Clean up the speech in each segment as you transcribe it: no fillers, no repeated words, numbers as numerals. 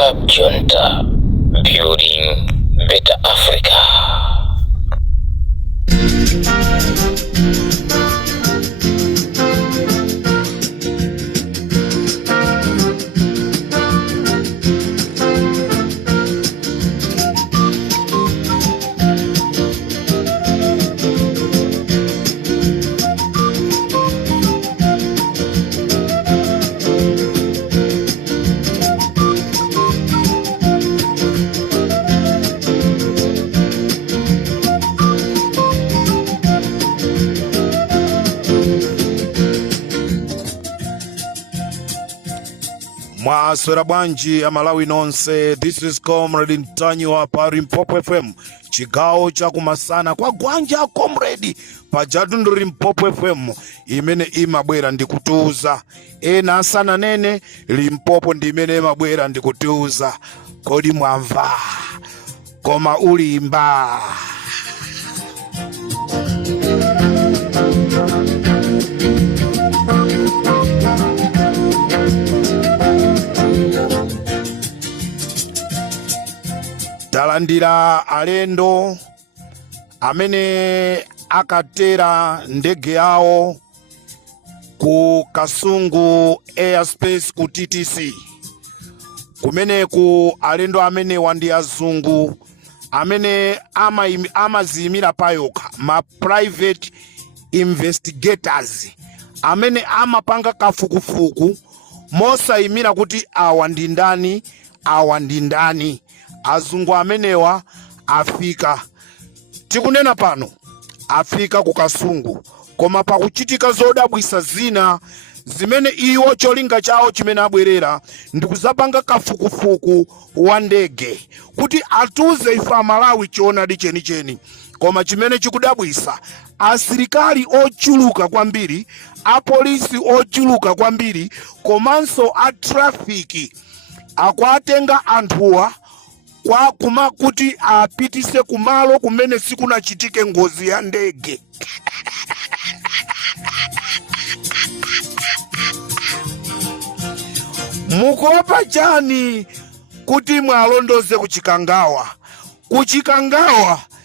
Club Junta, building better Africa. Mwaswera bwanji amalawi nonse. This is Comrade Ntanyiwa pa Limpopo FM, chigawo cha kumasana kwa gwanja Comrade pajatu Limpopo FM imene imabwera ndikutuza ena asana nene. Limpopo ndi imene imabwera ndikutuza. Kodi mwamva koma ulimba. Talandira alendo amene akatera ndege yawo ku Kasungu Airspace ku TTC. Kumene ku alendo amene wandi azungu amene amazimira payokha, ma private investigators amene amapanga kafukufuku mosayimira kuti awa ndi ndani awa ndi ndani. Azungu amenewa afika, tikunena pano afika ku Kasungu, koma pakuchitika zodabwisa zina zimene iwo cholinga chawo chimene abwerera ndikuzapanga kafukufuku wa ndege kuti atuze ife amalawi choonadi chenicheni. Koma chimene chikudabwisa, asilikali ochuluka kwambiri, apolisi ochuluka kwambiri, komanso a trafiki akwatenga anthuwa kwa kuma kuti apitise kumalo kumene sikunachitike ngozi ya ndege. Mukopa chani kuti mwalondoze kuchikangawa?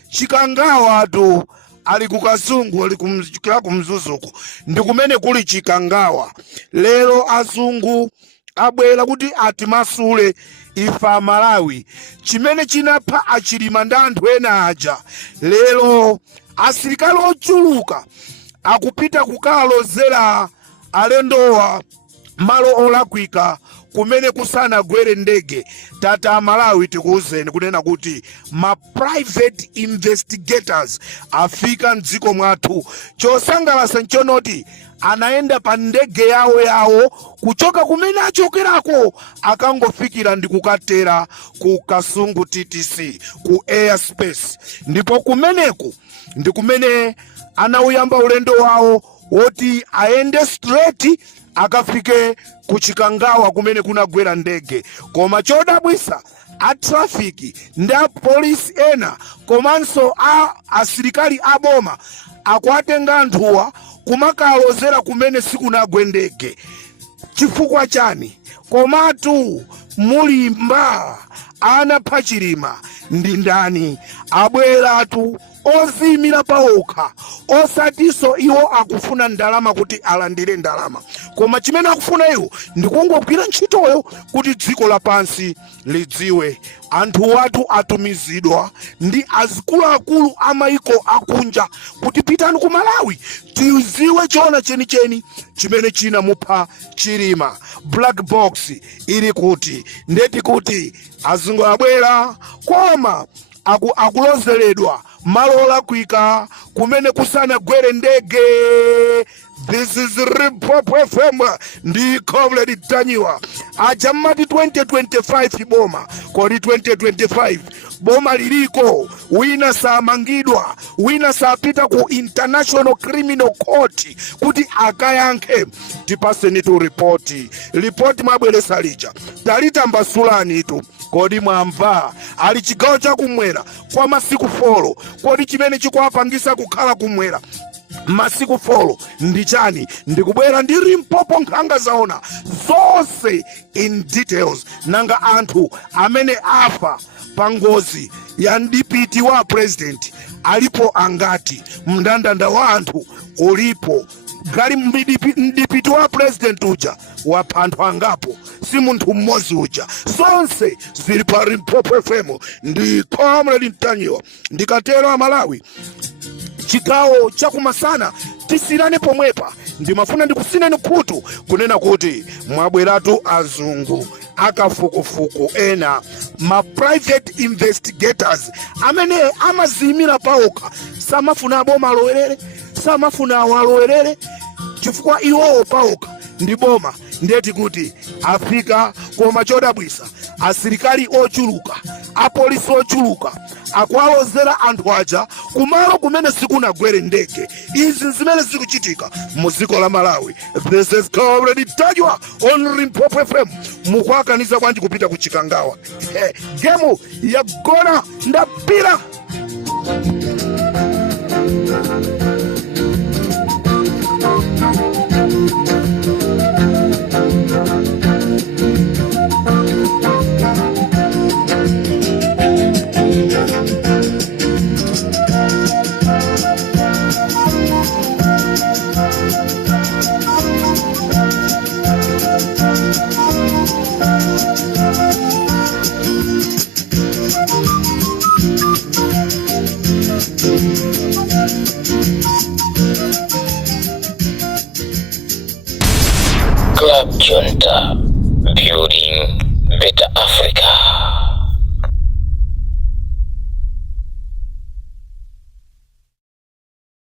Chikangawa tu ali ku Kasungu, ali kumzikira kumzuzuku, ndi kumene kuli chikangawa. Lero azungu abwera kuti atimasule ifa Malawi chimene chinapha achilima ndi anthu ena aja. Lero asilikali ochuluka akupita kukalozera alendowa malo olakwika kumene kusanagwere ndege. Tata Malawi tikuuzeni kunena kuti ma private investigators afika mdziko mwathu. Chosangalatsa nchonoti anaenda pa ndege yawo kuchoka kumene achokerako akangofikira ndi kukatera ku Kasungu TTC ku Airspace. Ndipo kumeneku ndi kumene anauyamba ulendo wawo woti aende straight akafike kuchikangawa kumene kunagwera ndege. Koma chodabwisa, a trafiki ndi a polisi ena komanso asilikali aboma akwatenga anthuwa kumakalozera kumene sikunagwe ndege. Chifukwa chani? Komatu mulimba anapha chilima ndi ndani? Abweratu ozimira pawokha, osatiso iwo akufuna ndalama kuti alandire ndalama. Koma chimene akufuna iwo ndikungogwira ntchitoyo kuti dziko lapansi lidziwe. Anthu watu atumizidwa ndi azikuluakulu amaiko akunja kuti pitani ku Malawi tiziwe choona chenicheni chimene chinamupha chilima. Black box ili kuti ndeti kuti azungu abwera koma akulozeredwa malo olakwika kumene kusanagwere ndege. This is Limpopo FM ndi Comrade Ntanyiwa. Ajamati 2025 boma kodi 2025 boma liliko, wina samangidwa, wina sapita ku International Criminal Court kuti akayankhe. Tipaseni tu report mabweresa lija talitambasulani itu. Kodi mwamva ali chigawo cha kumwera kwa masiku 4, kodi chimene chikuwapangisa kukhala kumwera masiku folo ndi chani? Ndikubwera ndi Limpopo nkhanga zaona zonse in details, nanga anthu amene afa pa ngozi ya ndipiti wa president alipo angati, mndandanda wa anthu ulipo, gali ndipiti wa president uja wapha anthu angapo, si munthu mmodzi uja. Zonse zili pa Limpopo FM. Ndi Comrade Mtanyiwa, ndikatero Amalawi chigawo chakumasana tisirane pomwepa. Ndimafuna ndikusineni khutu kunena kuti mwabweratu azungu akafukufuku ena, ma private investigators amene amaziyimira paokha, samafuna boma alowerere, samafuna awalowerere, chifukwa iwowo paokha ndi boma. Ndeti kuti afika koma chodabwisa asilikali ochuluka, apolisi ochuluka akuwalozera anthu aja kumalo kumene sikunagwere ndege. Izi zimene zikuchitika mu dziko la Malawi. This is Comrade Mtanyiwa on Limpopo FM. Mukwakaniza kwanji kupita ku Chikangawa? Gemu ya gona ndapira. Club Junta, building